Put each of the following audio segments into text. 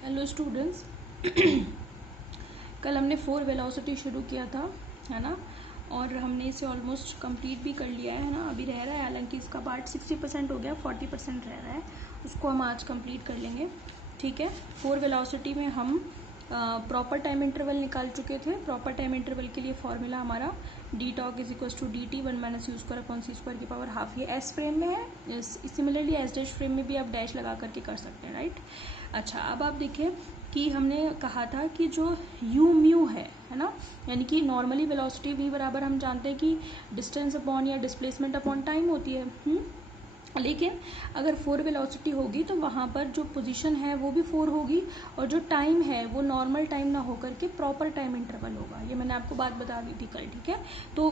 Hello students. कल हमने 4 velocity शुरू किया था, है ना, और हमने इसे ऑलमोस्ट कंप्लीट भी कर लिया है ना। अभी रह रहा है, हालांकि इसका पार्ट 60% हो गया, 40% रह रहा है, उसको हम आज कंप्लीट कर लेंगे। ठीक है। 4 वेलोसिटी में हम प्रॉपर टाइम इंटरवल निकाल चुके थे। प्रॉपर टाइम इंटरवल के लिए फॉर्मूला हमारा d tau is equal to d t 1 - u square upon c square की पावर हाफ। ये एस फ्रेम में है, सिमिलरली एस डैश फ्रेम में भी आप डैश लगा करके कर सकते हैं, राइट। अच्छा, अब आप देखिए कि हमने कहा था कि जो यू म्यू है ना, यानी कि नॉर्मली वेलोसिटी वी बराबर हम जानते हैं कि डिस्टेंस अपॉन या डिस्प्लेसमेंट अपॉन टाइम होती है। लेकिन अगर 4 वेलोसिटी होगी तो वहाँ पर जो पोजीशन है वो भी 4 होगी, और जो टाइम है वो नॉर्मल टाइम ना होकर के प्रॉपर टाइम इंटरवल होगा। ये मैंने आपको बात बता दी थी कल, ठीक है। तो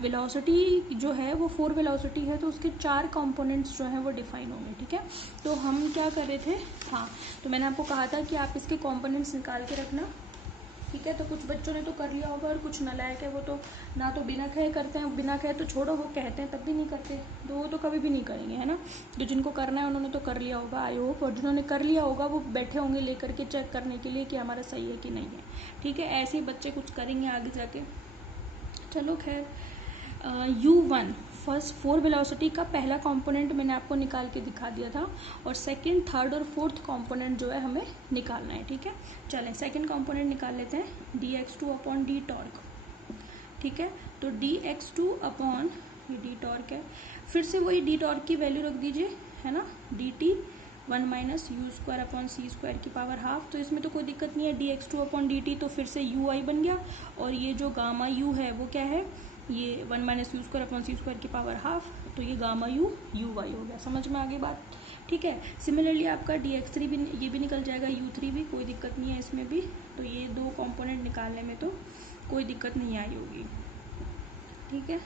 वेलोसिटी जो है वो 4 वेलोसिटी है, तो उसके 4 कंपोनेंट्स जो हैं वो डिफाइन होंगे, ठीक है। तो हम क्या कर रहे थे, हाँ, तो मैंने आपको कहा था कि आप इसके कंपोनेंट्स निकाल के रखना, ठीक है। तो कुछ बच्चों ने तो कर लिया होगा और कुछ नालायक है, वो तो ना तो बिना कहे करते हैं, बिना कहे तो छोड़ो, वो कहते हैं तब भी नहीं करते, तो वो तो कभी भी नहीं करेंगे, है ना। जो जिनको करना है उन्होंने तो कर लिया होगा, आई होप, और जिन्होंने कर लिया होगा वो बैठे होंगे लेकर के चेक करने के लिए कि हमारा सही है कि नहीं है, ठीक है। ऐसे ही बच्चे कुछ करेंगे आगे जाके। चलो खैर, U1 फर्स्ट 4 वेलोसिटी का पहला कंपोनेंट मैंने आपको निकाल के दिखा दिया था, और सेकंड, थर्ड और फोर्थ कंपोनेंट जो है हमें निकालना है, ठीक है। चलें सेकंड कंपोनेंट निकाल लेते हैं, dx2 अपॉन डी टॉर्क, ठीक है। तो dx2 अपॉन ये डी टॉर्क है, फिर से वही डी टॉर्क की वैल्यू रख दीजिए, है ना, dt 1 - u square upon c square की पावर हाफ। तो इसमें तो कोई दिक्कत नहीं है, dx2 अपॉन dt तो फिर से ui बन गया, और ये जो गामा u है वो क्या है, ये 1 - u square upon c square की पावर हाफ, तो ये गामा u uy हो गया। समझ में आ गई बात, ठीक है। सिमिलरली आपका dx3 भी, ये भी निकल जाएगा, u3 भी, कोई दिक्कत नहीं है इसमें भी। तो ये दो कंपोनेंट निकालने में तो कोई दिक्कत नहीं आई होगी, ठीक है।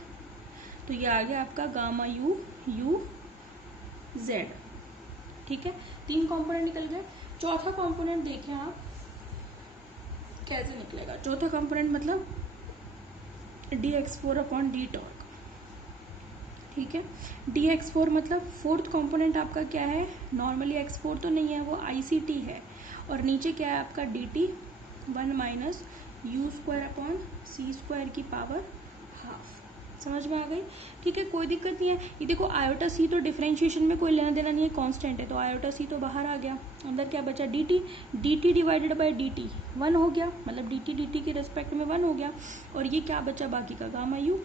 तो ये आ गया आपका गामा u u z, ठीक है। 3 कंपोनेंट निकल गए। चौथा कंपोनेंट देखें आप कैसे निकलेगा। चौथा कंपोनेंट मतलब dx4 अपॉन डी टॉर्क, ठीक है। dx4 मतलब फोर्थ कंपोनेंट आपका क्या है, नॉर्मली x4 तो नहीं है, वो ICT है, और नीचे क्या है आपका dt 1 - u square upon c square की पावर हाफ। समझ में आ गई, ठीक है, कोई दिक्कत नहीं है। ये देखो आयोटा सी तो डिफरेंशिएशन में कोई लेना देना नहीं है, कांस्टेंट है, तो आयोटा सी तो बाहर आ गया, अंदर क्या बचा dt डिवाइडेड बाय dt 1 हो गया, मतलब dt के रेस्पेक्ट में 1 हो गया, और ये क्या बचा बाकी का गामा यू।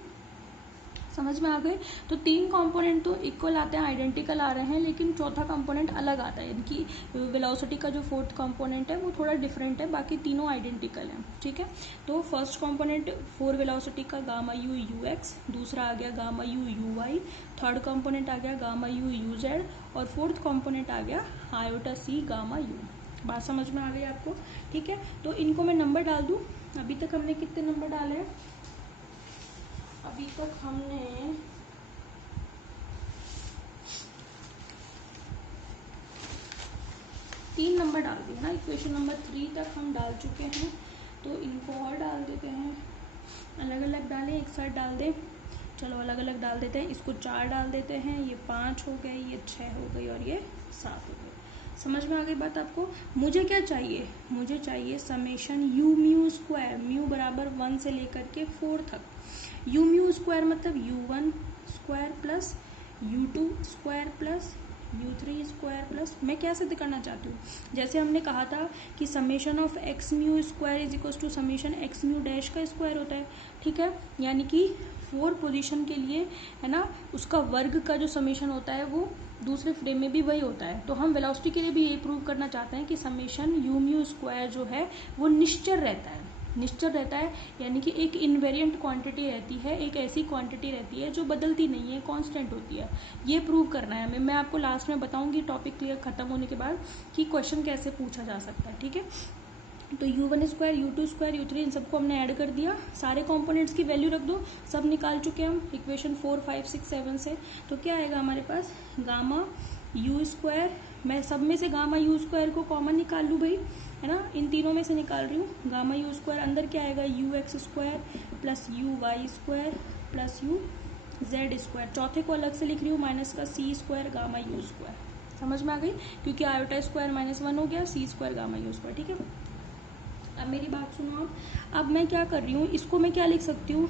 समझ में आ गए। तो 3 कंपोनेंट तो इक्वल आते हैं, आइडेंटिकल आ रहे हैं, लेकिन चौथा कंपोनेंट अलग आता है, यानी कि वेलोसिटी का जो फोर्थ कंपोनेंट है वो थोड़ा डिफरेंट है, बाकी तीनों आइडेंटिकल हैं, ठीक है। तो फर्स्ट कंपोनेंट 4 वेलोसिटी का गामा यू यू एक्स, दूसरा आ गया gamma U U Y, third component आ गया गामा यू यू जेड, और फोर्थ कंपोनेंट आ गया आयोटा सी गामा यू। बात समझ में आ गई आपको, ठीक है। तो इनको मैं नंबर डाल दूं, अभी तक हमने कितने नंबर डाले हैं, अभी तक हमने 3 नंबर डाल दिए ना, इक्वेशन नंबर 3 तक हम डाल चुके हैं, तो इनको और डाल देते हैं। अलग अलग डालें, एक साथ डाल दें, चलो अलग अलग डाल देते हैं। इसको 4 डाल देते हैं, ये 5 हो गए, ये 6 हो गई, और ये 7 हो गई। समझ में आ गई बात आपको। मुझे क्या चाहिए, मुझे चाहिए summation u mu square, mu बराबर 1 से लेकर के 4 तक। यू म्यू स्क्वायर मतलब u1 square plus u2 square plus u3 square plus, मैं क्या सिद्ध करना चाहती हूँ, जैसे हमने कहा था कि summation of x mu square is equal to summation x mu dash का स्क्वायर होता है, ठीक है। यानी कि 4 पोजीशन के लिए, है ना, उसका वर्ग का जो समेशन होता है वो दूसरे फ्रेम में भी वही होता है। तो हम वेलोसिटी के लिए भी ये प्रूव करना चाहते हैं कि समेशन यू म्यू स्क्वायर जो है वो निश्चर रहता है, निश्चर रहता है, यानी कि एक इनवेरिएंट क्वांटिटी रहती है, एक ऐसी क्वांटिटी रहती है जो बदलती नहीं है, कांस्टेंट होती है। ये प्रूव करना है हमें, मैं आपको लास्ट में बताऊंगी टॉपिक क्लियर खत्म होने के बाद कि क्वेश्चन कैसे पूछा जा सकता है, ठीक है। तो u1 square u2 square u3 इन सबको हमने ऐड कर दिया, सारे कंपोनेंट्स की वैल्यू रख दो, सब निकाल चुके हम इक्वेशन 4 5 6 7 से। तो क्या आएगा हमारे पास, गामा यू स्क्वायर, मैं सब में से गामा यू स्क्वायर को कॉमन निकाल लूँ भाई, है ना, इन तीनों में से निकाल रही हूँ। गामा यू स्क्वायर अंदर क्या आएगा, u x square plus u y square plus u z square, चौथे को अलग से लिख रही हूँ माइनस का c square gamma u square. समझ में आ गई, क्योंकि आयोटा स्क्वायर -1 हो गया, सी स्क्वायर गामा यू स्क्वायर। ठीक है, अब मेरी बात सुनो आप। अब मैं क्या कर रही हूँ, इसको मैं क्या लिख सकती हूँ,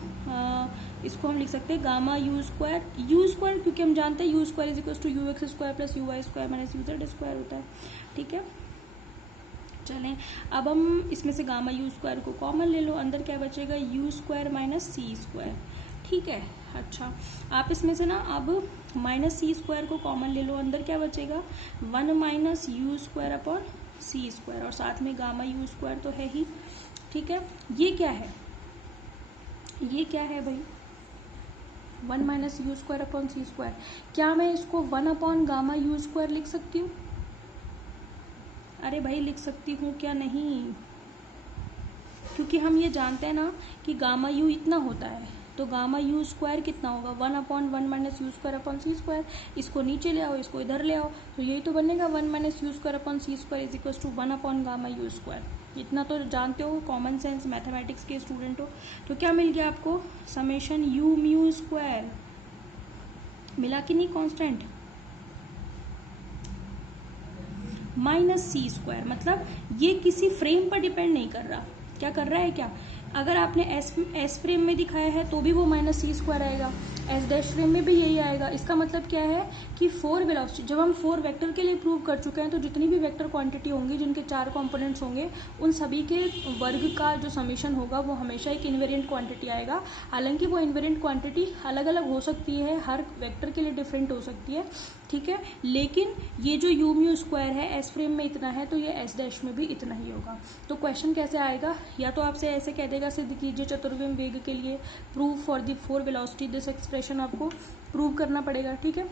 इसको हम लिख सकते हैं गामा यू स्क्वायर, क्योंकि हम जानते हैं u square is equal to u x square plus u y square minus u z square होता है। ठीक है, चलें अब हम इसमें से गामा यू स्क्वायर को कॉमन ले लो, अंदर क्या बचेगा, u square minus c square. ठीक है, अच्छा आप इसमें से ना अब माइनस सी स्क्वायर को कॉमन ले लो, अंदर क्या बचेगा, 1 minus u square upon c square, और साथ में गामा यू स्क्वायर तो है ही। ठीक है, ये क्या है, ये क्या है भाई, 1 minus u square upon c square. क्या मैं इसको 1 अपॉन गामा यू स्क्वायर लिख सकती हूँ? अरे भाई लिख सकती हूँ क्या, नहीं, क्योंकि हम ये जानते हैं ना कि गामा यू इतना होता है, तो गामा यू स्क्वायर कितना होगा, 1 upon 1 minus u square upon c square. इसको नीचे ले आओ, इसको इधर ले आओ, तो यही तो बनेगा 1 minus u square upon c square is equal to 1 upon gamma u square. इतना तो जानते हो, कॉमन सेंस मैथमेटिक्स के स्टूडेंट हो। तो क्या मिल गया आपको, समेशन यू म्यू स्क्वायर मिला कि नहीं, कांस्टेंट माइनस सी स्क्वायर, मतलब ये किसी फ्रेम पर डिपेंड नहीं कर रहा। क्या कर रहा है, क्या, अगर आपने एस फ्रेम में दिखाया है तो भी वो माइनस सी स्क्वायर आएगा, एस डैश फ्रेम में भी यही आएगा। इसका मतलब क्या है कि 4 वेलोसिटी, जब हम 4 वेक्टर के लिए प्रूव कर चुके हैं, तो जितनी भी वेक्टर क्वांटिटी होंगी जिनके 4 कंपोनेंट्स होंगे, उन सभी के वर्ग का जो समेशन होगा वो हमेशा एक इनवेरिएंट क्वांटिटी आएगा। हालांकि वो इनवेरिएंट क्वांटिटी अलग अलग हो सकती है, हर वेक्टर के लिए डिफरेंट हो सकती है। ठीक है, लेकिन ये जो यू म्यू स्क्वायर है एस फ्रेम में इतना है, तो ये एस डैश में भी इतना ही होगा। तो क्वेश्चन कैसे आएगा, या तो आपसे ऐसे कह देगा, सिद्ध कीजिए चतुर्विम वेग के लिए prove for the 4 velocity, this expression आपको प्रूव करना पड़ेगा। ठीक है,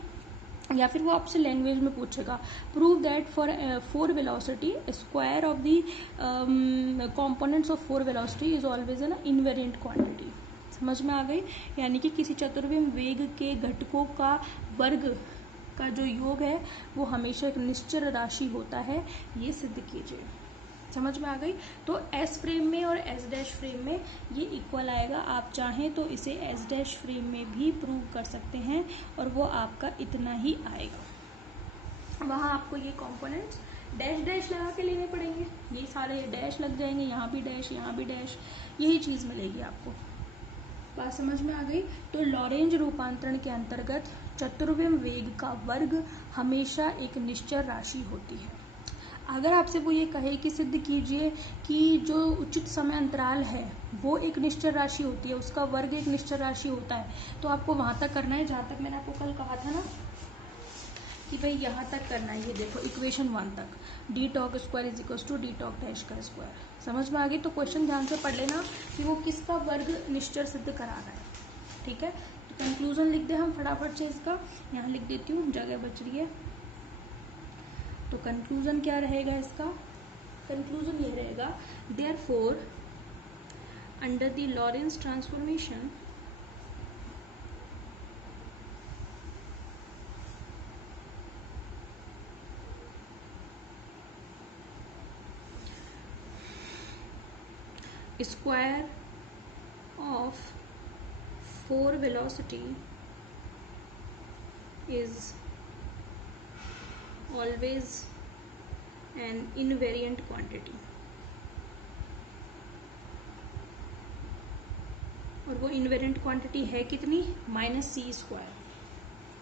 या फिर वो आपसे लैंग्वेज में पूछेगा, prove that for 4 velocity square of the components of 4 velocity is always an invariant quantity. समझ में आ गई, यानी कि किसी चतुर्विम वेग के घटकों का वर्ग का जो योग है वो हमेशा एक निश्चर राशि होता है, ये सिद्ध कीजिए। समझ में आ गई, तो एस फ्रेम में और एस डैश फ्रेम में ये इक्वल आएगा। आप चाहें तो इसे एस डैश फ्रेम में भी प्रूव कर सकते हैं और वो आपका इतना ही आएगा। वहाँ आपको ये कंपोनेंट्स डैश डैश लगा के लेने पड़ेंगे, ये सारे डैश लग जाएंगे, यहाँ भी डैश, यहाँ भी डैश, यही चीज़ मिलेगी आपको। बात समझ में आ गई, तो लॉरेंज रूपांतरण के अंतर्गत चतुर्विम वेग का वर्ग हमेशा एक निश्चर राशि होती है। अगर आपसे वो ये कहे कि सिद्ध कीजिए कि जो उचित समय अंतराल है वो एक निश्चर राशि होती है, उसका वर्ग एक निश्चर राशि होता है, तो आपको वहां तक करना है जहां तक मैंने आपको कल कहा था ना कि भाई यहाँ तक करना है। ये देखो इक्वेशन 1 तक, d tau square is equal to d tau dash का स्क्वायर। समझ में आ गई, तो क्वेश्चन ध्यान से पढ़ लेना कि वो किसका वर्ग निश्चर सिद्ध करा रहा है। ठीक है, तो कंक्लूजन लिख दे हम फटाफट से इसका, यहाँ लिख देती हूँ, जगह बच रही है। तो कंक्लूजन क्या रहेगा इसका, कंक्लूजन ये रहेगा, therefore under the Lorentz transformation square of 4 velocity is always an invariant quantity, और वो इनवेरिएंट क्वांटिटी है कितनी, माइनस सी स्क्वायर।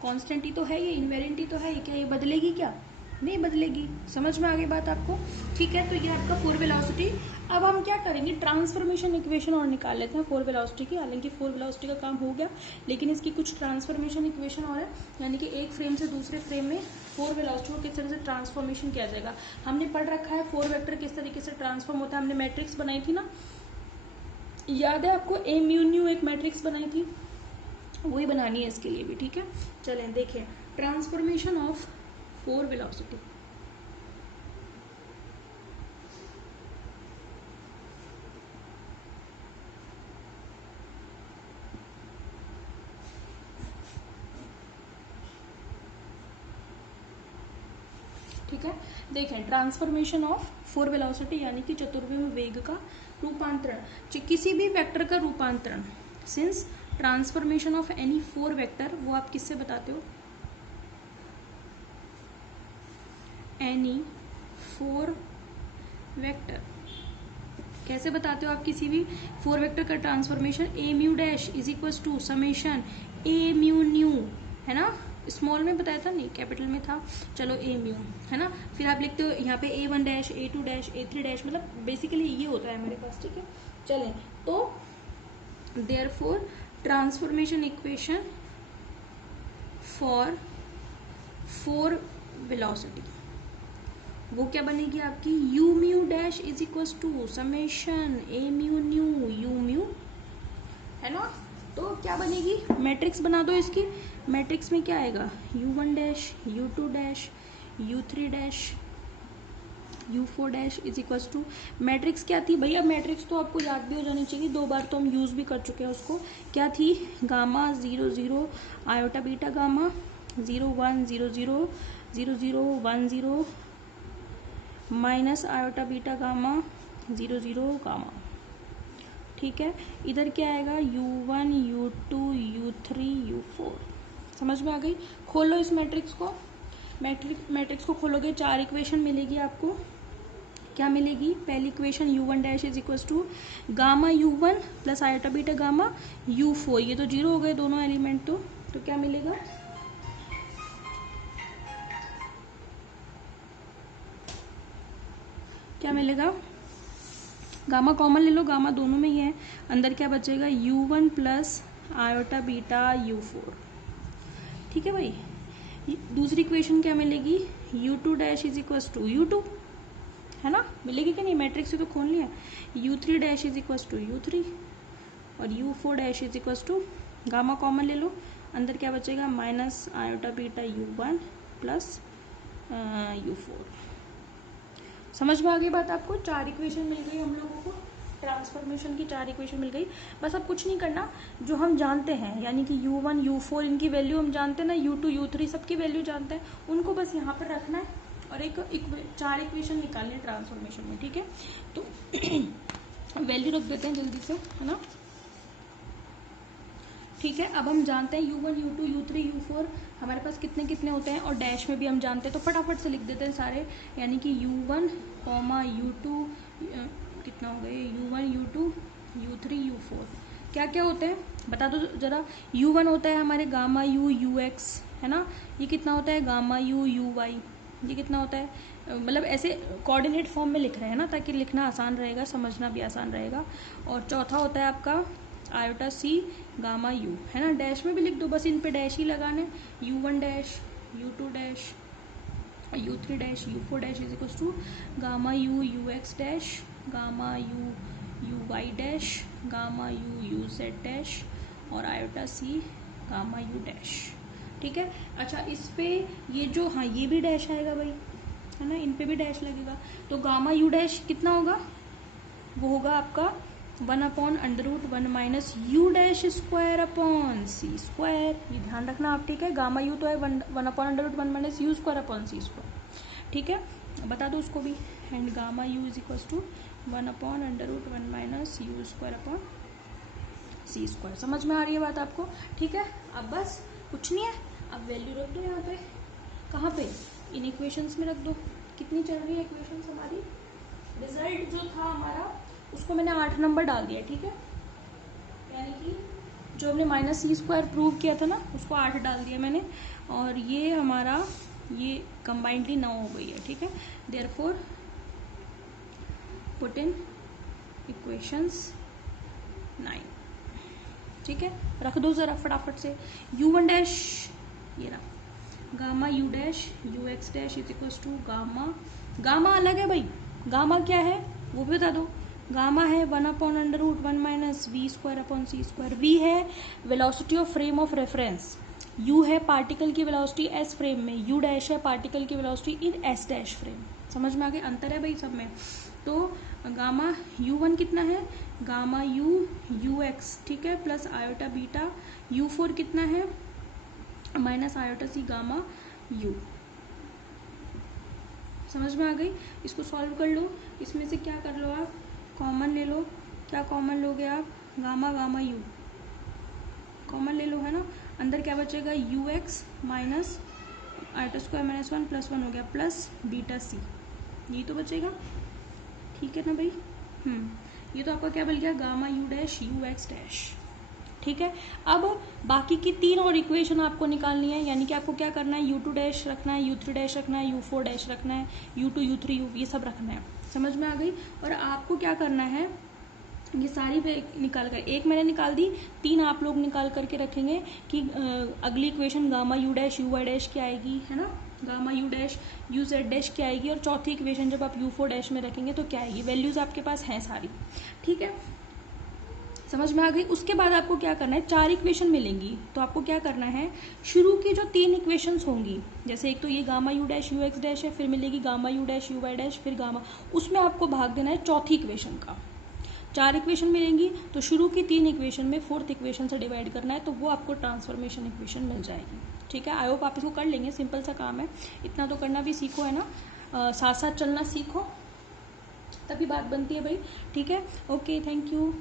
कॉन्स्टेंट ही तो है ये, इनवेरिएंट ही तो है, क्या ये बदलेगी, क्या नहीं बदलेगी। समझ में आ गई बात आपको। ठीक है, तो ये आपका 4 वेलोसिटी। अब हम क्या करेंगे, ट्रांसफॉर्मेशन इक्वेशन और निकाल लेते हैं 4 वेलोसिटी की। हालांकि 4 वेलोसिटी का काम हो गया, लेकिन इसकी कुछ ट्रांसफॉर्मेशन इक्वेशन और है, यानी कि एक फ्रेम से दूसरे फ्रेम में 4 वेलोसिटी को किस तरह से ट्रांसफॉर्मेशन किया जाएगा। हमने पढ़ रखा है 4 वेक्टर किस तरीके से ट्रांसफॉर्म होता है, हमने मैट्रिक्स बनाई थी ना, याद है आपको, ए म्यू न्यू एक मैट्रिक्स बनाई थी, वही बनानी है इसके लिए भी। ठीक है, चलें देखें ट्रांसफॉर्मेशन ऑफ 4 वेलोसिटी। ठीक है, देखें ट्रांसफॉर्मेशन ऑफ 4 वेलोसिटी यानी कि चतुर्विम वेग का रूपांतरण, किसी भी वेक्टर का रूपांतरण, since transformation of any 4 vector, वो आप किससे बताते हो, एनी 4 वेक्टर। कैसे बताते हो आप किसी भी 4 वेक्टर का transformation? A mu dash is equal to summation a mu nu, है ना, स्मॉल में बताया था, नहीं कैपिटल में था, चलो ए म्यू, है ना। फिर आप लिखते हो यहाँ पे A1 dash, A2 dash, A3 dash, मतलब बेसिकली ये होता है हमारे पास, ठीक है। चलें, तो therefore transformation equation for 4 velocity वो क्या बनेगी आपकी? U mu dash is equal to summation a mu nu u mu, है ना। तो क्या बनेगी? मैट्रिक्स बना दो इसकी। मैट्रिक्स में क्या आएगा? U1 dash, U2 dash, U3 dash, U4 dash is equal to, matrix क्या थी भैया? मैट्रिक्स तो आपको याद भी हो जानी चाहिए, 2 बार तो हम यूज भी कर चुके हैं उसको। क्या थी? Gamma 0 0 iota beta gamma 0 1 0 0 0 0 1 0 minus iota beta gamma 0 0 gamma, ठीक है। इधर क्या आएगा? U1 U2 U3 U4। समझ में आ गई? खोलो इस मैट्रिक्स को। मैट्रिक्स को खोलोगे 4 इक्वेशन मिलेगी आपको। क्या मिलेगी? पहली equation U1 dash is equal to gamma U1 plus iota beta gamma U4। ये तो 0 हो गए दोनों एलिमेंट, तो क्या मिलेगा? क्या मिलेगा? गामा कॉमन ले लो, गामा दोनों में ही है। अंदर क्या बचेगा? U1 plus iota beta U4, ठीक है भाई। दूसरी इक्वेशन क्या मिलेगी? U2 dash is equal to U2, है ना, मिलेगी कि नहीं? मैट्रिक्स से तो खोल लिया। U3 dash is equal to U3 और U4 dash is equal to, gamma common ले लो, अंदर क्या बचेगा? Minus iota beta U1 plus U4। समझ में आ गई बात आपको? 4 इक्वेशन मिल गई हम लोगों को, ट्रांसफॉर्मेशन की 4 इक्वेशन मिल गई। बस अब कुछ नहीं करना, जो हम जानते हैं यानी कि U1 U4 इनकी वैल्यू हम जानते हैं ना, U2 U3 सबकी वैल्यू जानते हैं, उनको बस यहाँ पर रखना है और एक 4 इक्वेशन निकालनी है ट्रांसफॉर्मेशन में, ठीक है। तो वैल्यू रख देते हैं जल्दी से, है ना, ठीक है। अब हम जानते हैं U1 U2 U3 U4 हमारे पास कितने कितने होते हैं और डैश में भी हम जानते हैं, तो फटाफट से लिख देते हैं सारे। यानी कि U1 U2 कितना हो गए? U1 U2 U3 U4 क्या क्या होते हैं बता दो जरा। U1 होता है हमारे गामा U UX, है ना। ये कितना होता है? Gamma U UY। ये कितना होता है? मतलब ऐसे कोऑर्डिनेट फॉर्म में लिख रहे हैं ना, ताकि लिखना आसान रहेगा, समझना भी आसान रहेगा। और चौथा होता है आपका आयोटा C गामा U, है ना। डैश में भी लिख दो, बस इन पे डैश ही लगाने। U1 dash U2 dash U3 dash U4 dash is equal to gamma U UX dash gamma U UY dash gamma U UZ dash और iota C gamma U dash, ठीक है। अच्छा, इस पे ये जो, हाँ ये भी डैश आएगा भाई, है ना, इन पे भी डैश लगेगा। तो गामा U डैश कितना होगा? वो होगा आपका 1/√1 minus U dash square upon C square. ये ध्यान रखना आप, ठीक है। गामा U तो है 1/√1 minus U square upon C square, ठीक है। बता दो उसको भी। And gamma U is equal to 1/√1 minus U square upon C square. समझ में आ रही है बात आपको? ठीक है। अब बस कुछ नहीं है, अब वैल्यू रख दो यहाँ पे। कहाँ पे? इन इक्वेशंस में रख दो। कितनी चल रही है इक्वेशंस हमारी? रिजल्ट जो था हमारा उसको मैंने 8 नंबर डाल दिया, ठीक है। यानी कि जो हमने माइनस C स्क्वायर प्रूव किया था ना, उसको 8 डाल दिया मैंने, और ये हमारा ये कंबाइंडली 9 हो गई है, ठीक है। देयरफॉर पुट इन इक्वेशंस 9, ठीक है। रख दो जरा फटाफट से। U1 डैश ये रहा, gamma U dash UX dash is equal to gamma अलग है भाई, गामा क्या है वो भी बता दो। गामा है 1/√1 minus V square upon C square. V है velocity of frame of reference, U है पार्टिकल की वेलोसिटी S फ्रेम में, U डैश है पार्टिकल की वेलोसिटी इन S डैश फ्रेम। समझ में आ गया? अंतर है भाई सब में। तो गामा U1 कितना है? गामा U UX, ठीक है, प्लस आयोटा बीटा U4 कितना है? Minus iota C gamma U। समझ में आ गई? इसको सॉल्व कर लो। इसमें से क्या कर लो आप? कॉमन ले लो। क्या कॉमन लोगे आप? गामा U कॉमन ले लो, है ना। अंदर क्या बचेगा? UX minus आईटा square minus 1 plus 1 हो गया प्लस बीटा सी, यही तो बचेगा, ठीक है ना भाई। ये तो आपका क्या बन गया, gamma U dash U X dash, ठीक है। अब बाकी की 3 और इक्वेशन आपको निकालनी है, यानी कि आपको क्या करना है, u2 डैश रखना है, u3 डैश रखना है, u4 डैश रखना है, u2 u3 ये सब रखना है, समझ में आ गई। और आपको क्या करना है, ये सारी निकाल कर, एक मैंने निकाल दी, 3 आप लोग निकाल करके रखेंगे कि अगली equation gamma U dash U Y dash क्या आएगी, है ना, gamma U dash U Z dash क्या आएगी, और चौथी इक्वेशन जब आप u4 डैश में रखेंगे तो क्या आएगी, वैल्यूज आपके पास हैं सारी, ठीक है, समझ में आ गई। उसके बाद आपको क्या करना है, 4 इक्वेशन मिलेंगी, तो आपको क्या करना है, शुरू की जो 3 इक्वेशंस होंगी, जैसे एक तो ये gamma U dash U X dash है, फिर मिलेगी gamma U dash U Y dash, फिर गामा, उसमें आपको भाग देना है चौथी इक्वेशन का। 4 इक्वेशन मिलेंगी, तो शुरू की 3 इक्वेशन में 4th इक्वेशन से डिवाइड करना है, तो वो आपको ट्रांसफॉर्मेशन इक्वेशन मिल जाएगी, ठीक है। आई होप आप इसको कर लेंगे, सिंपल सा काम है, इतना तो करना भी सीखो, है ना, साथ साथ चलना सीखो, तभी बात बनती है भाई, ठीक है। Okay, thank you.